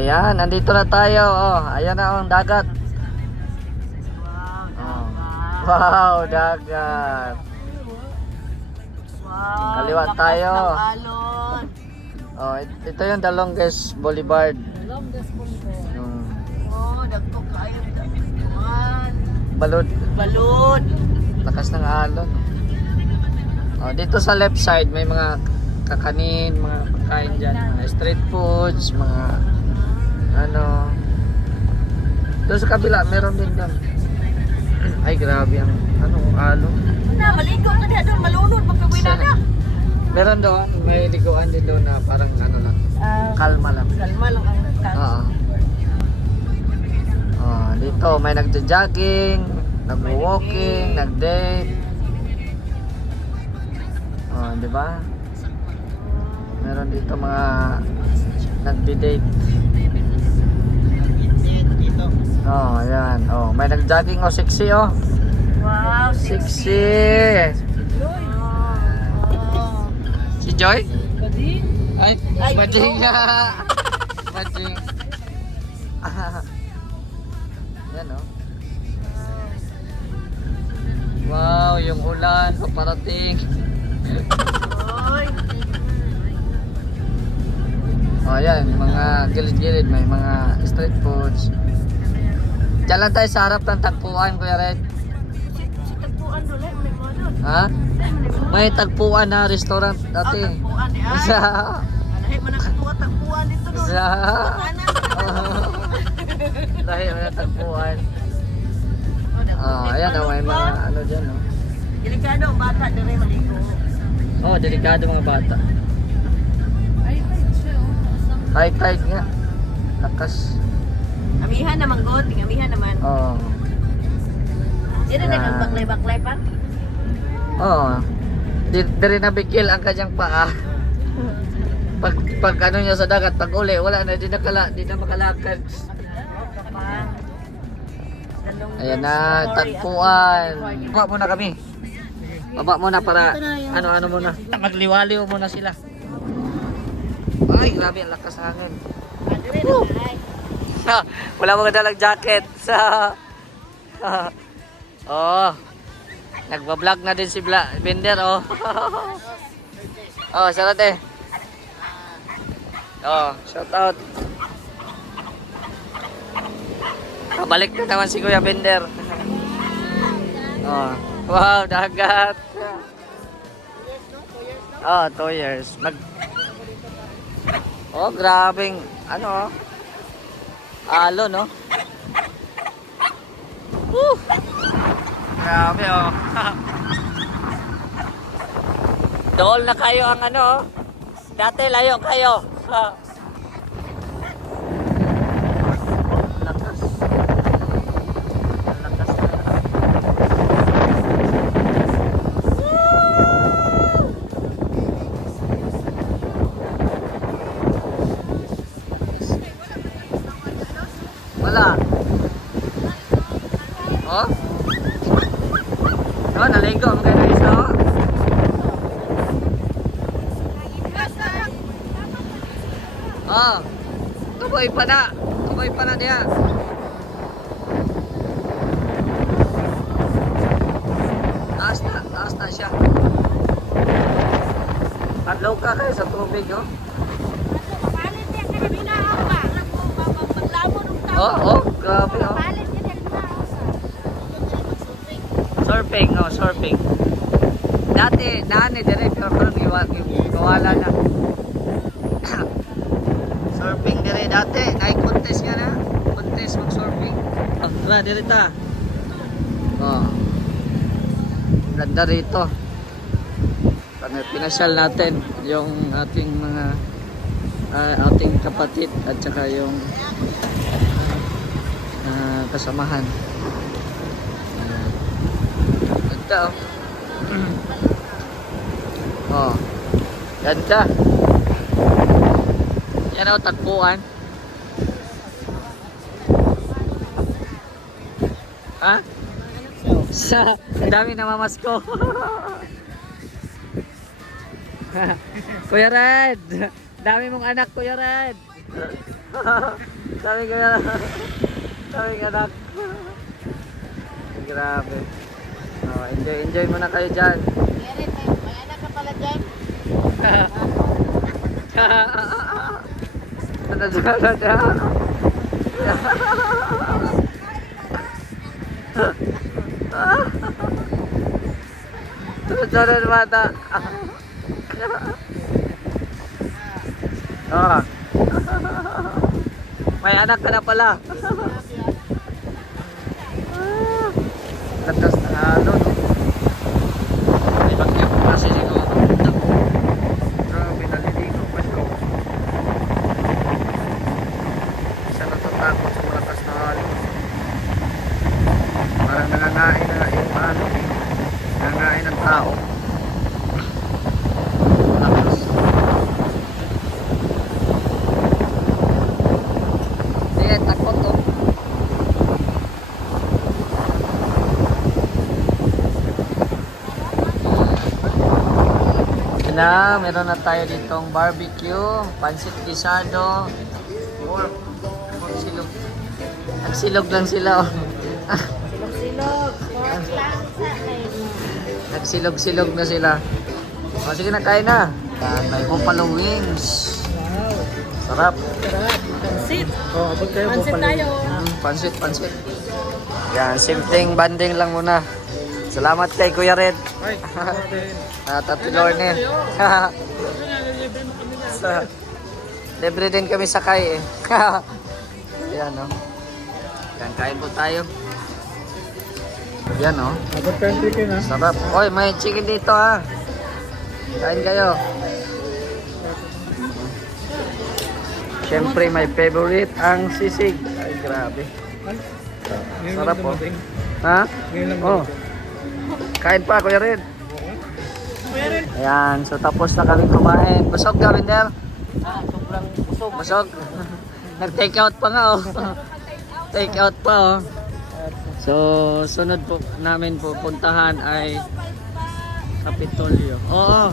Ayan, nandito na tayo. Oh, ayan na ang dagat. Oh. Wow, dagat. Wow, Kaliwa lakas tayo. ng alon. Oh, ito yung The Longest Boulevard. Oh, dagko kayo dagkuan. Balod. Balod. Lakas ng alon. Oh, dito sa left side may mga kakanin, mga pagkain dyan, mga street foods, mga ano. Doon sa kabila meron din doon. Ay grabe ang ano, alon. Na maligo ka diha doon malunod magkabuy na. Meron doon, may liguan din doon na parang ano lang, kalma lang. Kalma lang ang Oo. Oh, dito may nagja-jogging, nagwo-walking, nag-date. Oh, di ba? Meron dito mga nagdi-date. Oh, ayan. Oh, may nag-jogging oh, sexy oh. wow, Sexy. Si Joy? Ay, Ay, Bading nga. Bading. Yan oh. Wow, yung ulan paparating. Oy. Oh, yan, yung mga gilid-gilid, may mga street foods. Diyan lang tayo sa harap ng tagpuan, Kuya Red. Si tagpuan doon may mo doon. Ha? May tagpuan na restaurant dati. Tagpuan di ay. Sa... Alahi man ang katuwa tagpuan dito doon. Sa... Kanan. Dahil may tagpuan. Oh, ayan oh, may mga ano dyan oh. Delikado ang bata dire maligo. Oh, delikado mga bata. High tide nga. Lakas. Amihan naman god, amihan naman. Oh. Dire na kang baklay-baklay pa. Oh. Dire na bigil ang kanyang paa. Pag ano niya sa dagat, pag uli, wala na, di na makalakad. Ayan na, tagpuan. Baba muna kami. Baba muna para, ano muna. Magliwaliw muna sila. Ay, grabe, ang lakas ng hangin. Wala mga dalang jacket. Oh, nagbablog na din si Bender, oh. Oh, sarap eh. Oh, shout out. Balik na naman si Kuya Bender. Oh, wow, dagat. Oh, 2 years. Oh, grabing ano oh. Alon no. Grabe oh. Dool na kayo ang ano oh. Dati layo kayo. Lakas. Lakas. Wala. Oh? Oh, naligo ang kayo ng isda oh. Oh. Tuboy pa na. Tuboy pa na diya. Taas na siya. Padlaw ka kayo sa tubig oh. Oh, grabe oh. Surfing. Dati, dire, pero parang iwala na. Surfing dire dati, nai-contest nga na. Contest mag-surfing. Oh, tara, dire ta. Oh. Ganda rito. Pinasyal natin yung ating mga ating kapatid at saka yung kasamahan. Ganda oh. Oh. Ganda. Yan oh, tagpuan. Ha? Sa dami na mamasko. Kuya Rad, dami mong anak, Kuya Rad. Sabi ko anak. Grabe. Oh, enjoy muna kayo dyan. Meron, may anak ka pala dyan. Sunod mata. Oh. May anak ka na pala. Katas na halo, no? May bagyo po kasi siguro. Grabe, naliligo pa ito. Isa natatakot sa malakas na halo. Parang nangangain na yung ano, nangangain ng tao. Malakas. Sige, takot to. Na, meron na tayo ditong barbecue, pansit gisado, pork silog. Nagsilog lang sila, oh. Silog-silog. Pork lang sa kayo. Nagsilog-silog na sila. O, sige na, kain na. Yan, may buffalo wings. Sarap. Pansit. Oh, abot kayo, Pansit tayo. Pansit. Yan, simpleng banding lang muna. Salamat kay Kuya Red. Tatlo Lorne. Libre din kami sakay eh. Yan o. Yan, kain po tayo. Yan o. Abot ka yung chicken ha? Sarap. Oy, may chicken dito ha. Kain kayo. Siyempre, my favorite ang sisig. Ay, grabe. Sarap po. Ha? Oh. Kain pa, Kuya Red. Ayan, so tapos na kami kumain. Busog ka, Winder? Sobrang busog. Busog? Nag-take out pa nga, oh. Take out pa, oh. So, sunod po namin pupuntahan ay Kapitolyo. Oo.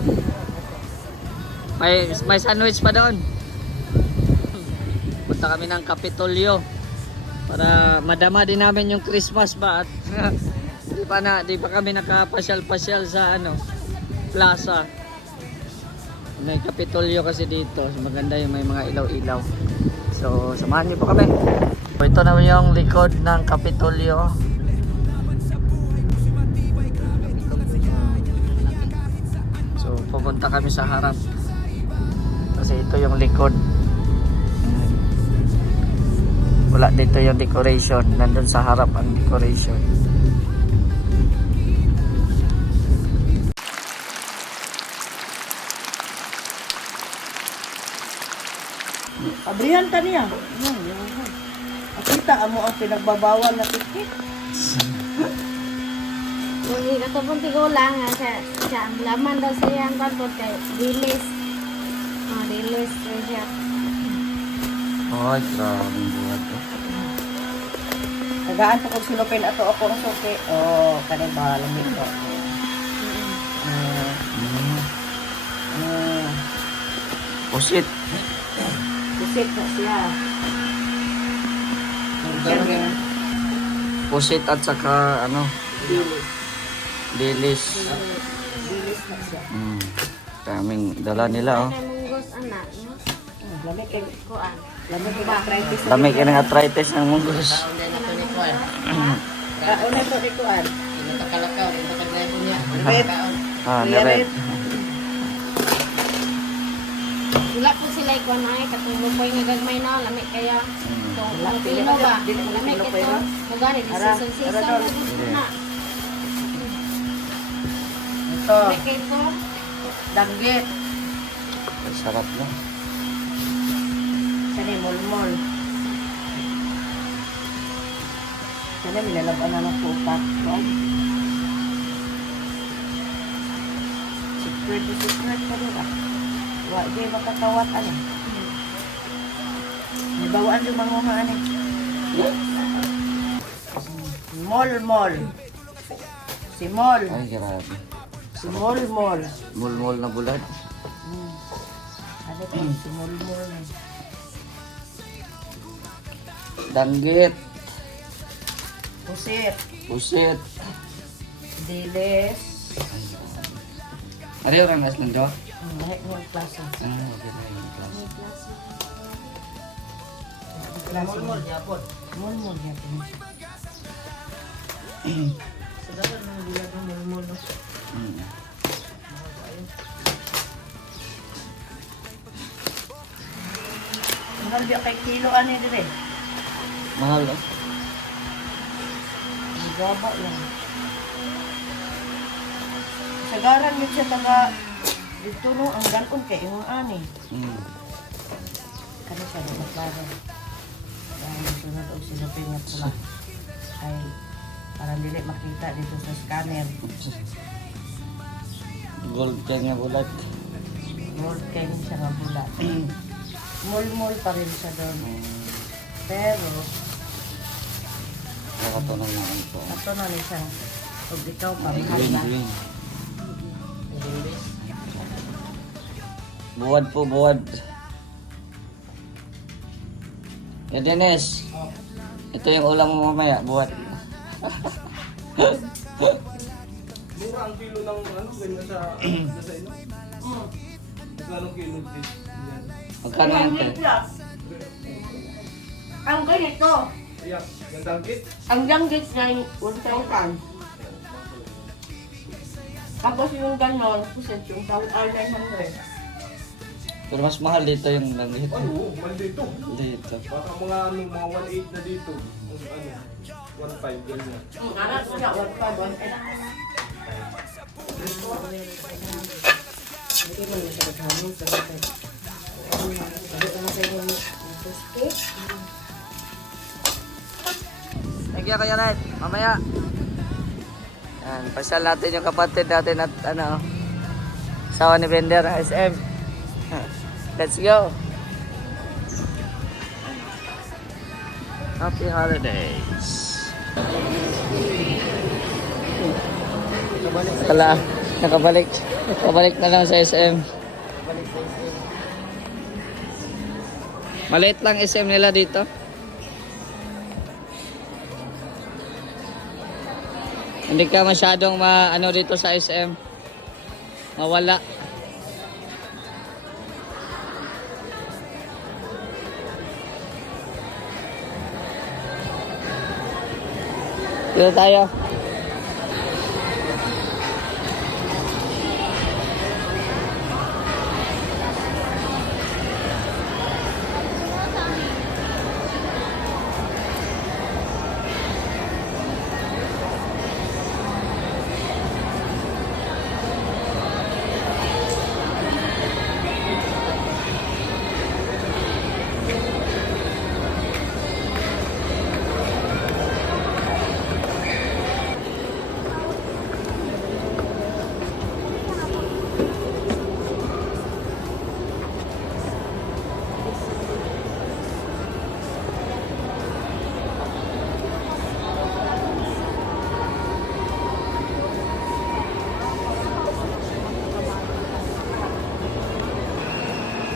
May sandwich pa doon. Punta kami ng Kapitolyo para madama din namin yung Christmas ba at di pa kami nakapasyal-pasyal sa plaza. May Kapitolyo kasi dito. So, maganda yung may mga ilaw-ilaw. So, samahan niyo po kami. So, ito na yung likod ng Kapitolyo. So, pupunta kami sa harap. Kasi ito yung likod. Wala dito yung decoration. Nandun sa harap ang decoration. Abrihan ka niya. Kita mo ang pinagbabawal na tikit. Hindi katapon tigulang nga sa ang laman daw siya ang kanto kay dilis. Dilis siya. Ay, grabe buhat to. Tagaan to kung sinupin ato ako ang suki. Oh, kanay ba lamig ko. Pusit. Bisit na siya. Pusit at saka Dilis. dilis. Dilis na siya. Daming dala nila, oh. Kay munggos anak, no? Lamig kay Kuan. lamig kay arthritis. Dami ka ng arthritis ng munggos. Kaon na to ni Kuan. Red. Ah, nire. Wala po sila ikuan ay katulog po yung gagmay na lamig kaya. So, pili mo ba? Lamig ito. Magani di season na gusto na. Ito. Lamig kay ito. Danggit. Sarap na. Sani mulmol. Sani nilalaban na ng pupat. Secret ka diba? Di makakawat ano. May bawaan yung mga ano. Mol. Si Mol. Ay, grabe. Si Mol. Mulmul na bulad. Ano to? Si Mol. danggit, Pusit. pusit. Diles. Ari orang nas lang do. Lahat ng klase. Okay na yung klase. Mulmul yapon. Mulmul yapon. Sadagan ng bulat ng mulmul. Mahal biya kay kilo ani dire. Mahal no? Gaba lang. Sagaran yun siya taga dito no ang ganon kay imong ani. Kani siya na maklaro. Dahil sunod og sila pingat pula. Ay para dili makita dito sa scanner. Gold kaya nga bulat. Gold kayo siya nga bulat. Mulmul pa rin siya doon. Pero Nakatunan na ito. ato na ni siya. Pag ikaw pa mahal Green, na. green. Buwad po, buwad. Ya Dennis, ito yung ulam mo mamaya, buwad. Mura ang kilo ng ano, ganyan sa ino. Magkano kilo din? Yan. Magkano yan, te? Ang ganito, Ayan, gandang kit. ang langgit na 1,000. Tapos yung ganon, pusit yung 900. Pero mas mahal dito yung langgit. Ano, maldito. Dito. Baka mga ano, mga 1.8 na dito. Ano, 1.5 ganyan. Anak ko na 1,500. Hindi mo na siya naghamon sa hotel. Sabi ko na kayo ng cake. Thank you, Kuya Ned. Mamaya. Yan, pasyal natin yung kapatid natin at ano, asawa ni Bender, SM. Let's go. Happy holidays. Nakabalik. Nakabalik na lang sa SM. Maliit lang SM nila dito. Hindi ka masyadong ano dito sa SM. Mawala. Dito tayo.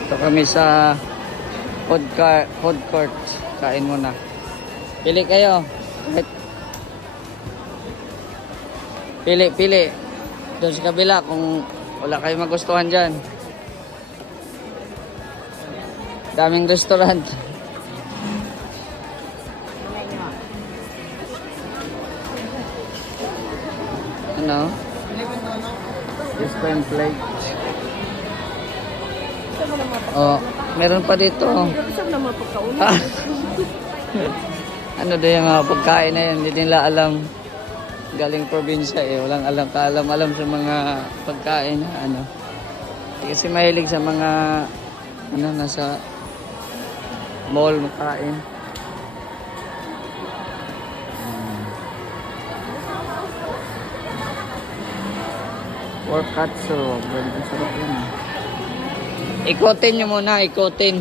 Ito kami sa food court. Kain muna. Pili kayo. Pili. Doon sa kabila kung wala kayo magustuhan dyan. Daming restaurant. Ano? Different plates. Oh, meron pa dito. Saan naman pagkauna? Ah. Ano daw yung mga pagkain na yan, hindi nila alam. Galing probinsya eh, walang alam sa mga pagkain na ano. Kasi mahilig sa mga ano, nasa mall makain. Pork katsu, ganda sarap yun. Ikotin nyo muna, ikotin.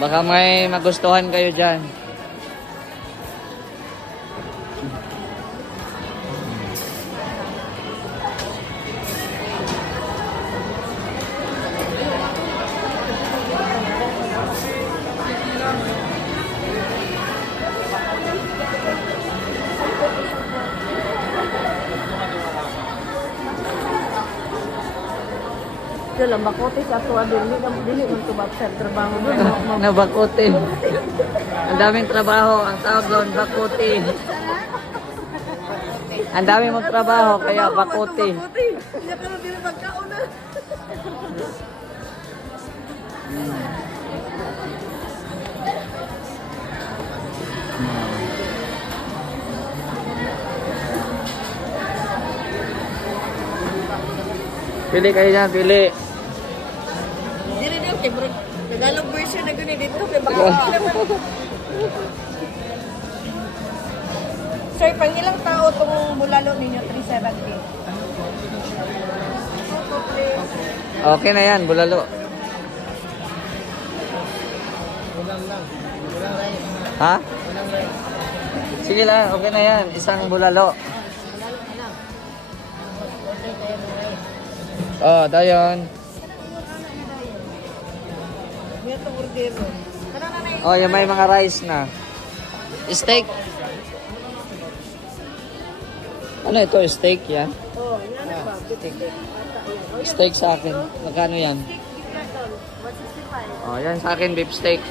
Baka may magustuhan kayo dyan. lang bakote sa ato dili man to sa trabaho mo. Nabakutin. Ang daming trabaho. Ang tawag doon, bakutin. Ang daming magtrabaho, kaya bakutin. Hindi ka dili magkaon na. Pili kayo dyan, pili. Dili daw kay bro. Tagalog version na guni dito kay baka naman. Sir, pang ilang tao tong bulalo ninyo 370? Okay na yan, bulalo. Ha? Sige lang, okay na yan. Isang bulalo. Oh, dayon. May to burdero. Oh, yung may mga rice na. Steak. Ano ito? Steak yan? Oh, yan na ba? Steak sa akin. Magkano yan? 165. Oh, yan sa akin beef steak.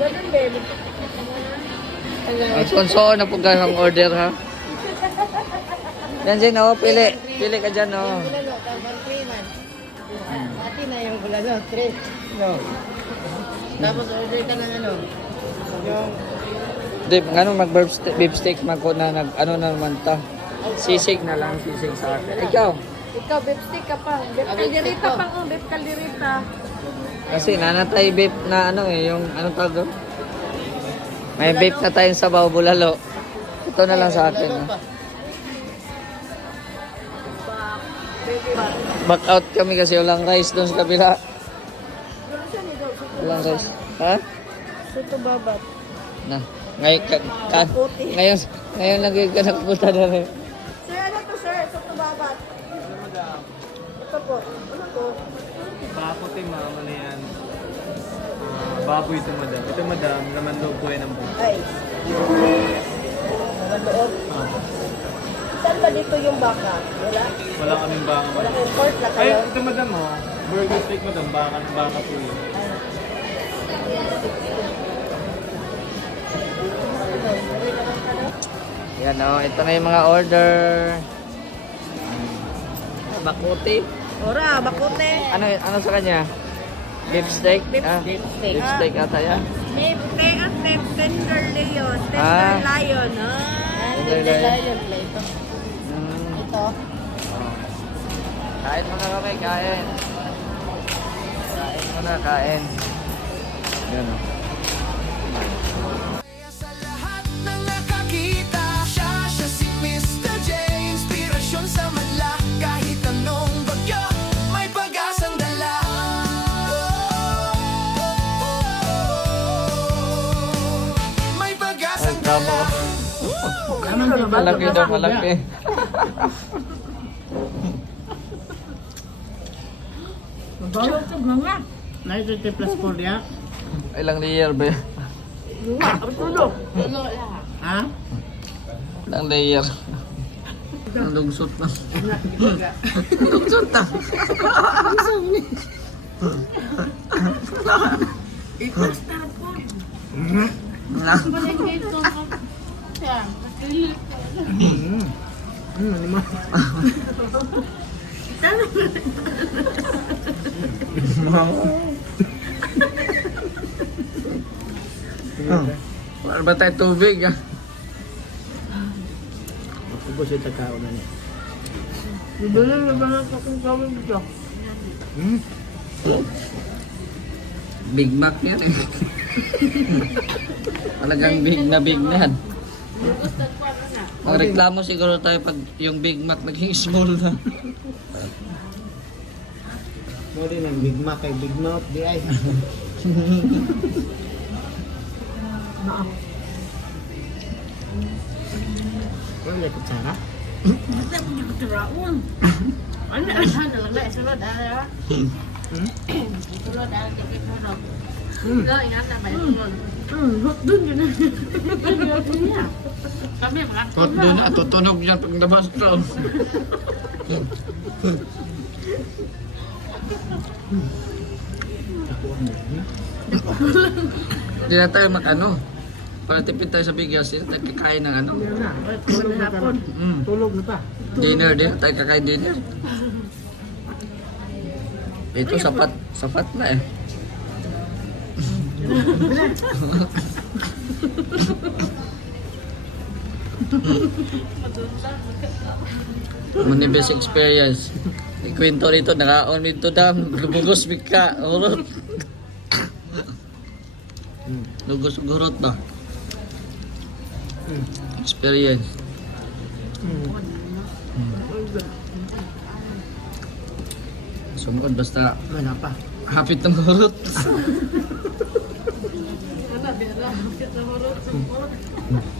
Ganun baby. Sponsor na po guys ang order ha. Yan din oh, pili. Pili ka dyan oh. Bulalo, tambang 3 man. Pati na yung bulalo, 3. No. Tapos order ka ng ano? Yung Dip, ano beef steak magko na nag ano na naman ta. Sisig na lang, sisig sa akin. Ikaw. ikaw beef stick ka pa. Beef kalderita pang beef kalderita. Kasi nanatay beef na ano eh, yung anong tawag doon? May beef na tayong sabaw bulalo. Ito na lang sa akin. Oh. Back out kami kasi walang rice doon sa kabila. Walang rice. Ha? Suto babat. Na. Ngayon, ngayon lang ka nagpunta na rin. Sir, ano to sir? Suto babat. Ito po. Ano to? Bakutin, ma'am. Ano yan? Baboy ito, madam. Ito, madam. Laman loob ko yan ang buhay. Ay. Naloob. Saan ba dito yung baka? Wala? Wala kaming baka. Wala kayong pork na Ay, kayo? ito, madam, oh. Burger steak, madam. Baka po yun. Yan oh, ito na yung mga order. Bakuti. Ora, bakote. Ano sa kanya? Beef steak? Beef Ah, steak. beef steak ata yan. Beef steak at tender lion. Ah. Lion. Tender lion. Ito. Mm. Ito. Kain muna kami, kain. Kain muna, kain. Yan oh. Sa lahat ng nakakita, siya si Mr. J. Inspirasyon sa madla, kahit anong bagyo, may pag-asang dala. May pag-asang dala. Malaki daw, malaki. Bawal ka mga. Nice plus 4 ya. Ilang layer ba yan? Tulog. Ha? Ilang layer? Ang lugsot na. Lugsot na. Wala ba tayo tubig ah? Ubos yung takao na niya. Bibili na ba ng kakong gawin dito? Big Mac yan eh. Talagang big na yan. Magreklamo siguro tayo pag yung Big Mac naging small na. Mo din ang Big Mac kay Big Mouth, di ay. Wala kutsara? Hindi ako di patiraon. Ano na lang na isulod ah. Isulod ah kay Kuno. Lo ingat na ba isulod? Hot dun yun. Kami mga Hot doon na, tutunog yan pag nabas ko. Hindi na tayo mag-ano. Para tipid tayo sa bigas, hindi na tayo kakain ng ano. Tulog na ta. Dinner, di na tayo kakain dinner. Ito sapat na eh. Manibes experience. Ikwento rito, nakaon dito dam. Lubugos bika. Urot. Lugos gurot ba? Experience. Sumukod basta Wala pa. hapit ng gurot. Wala, bira. Hapit na hurot.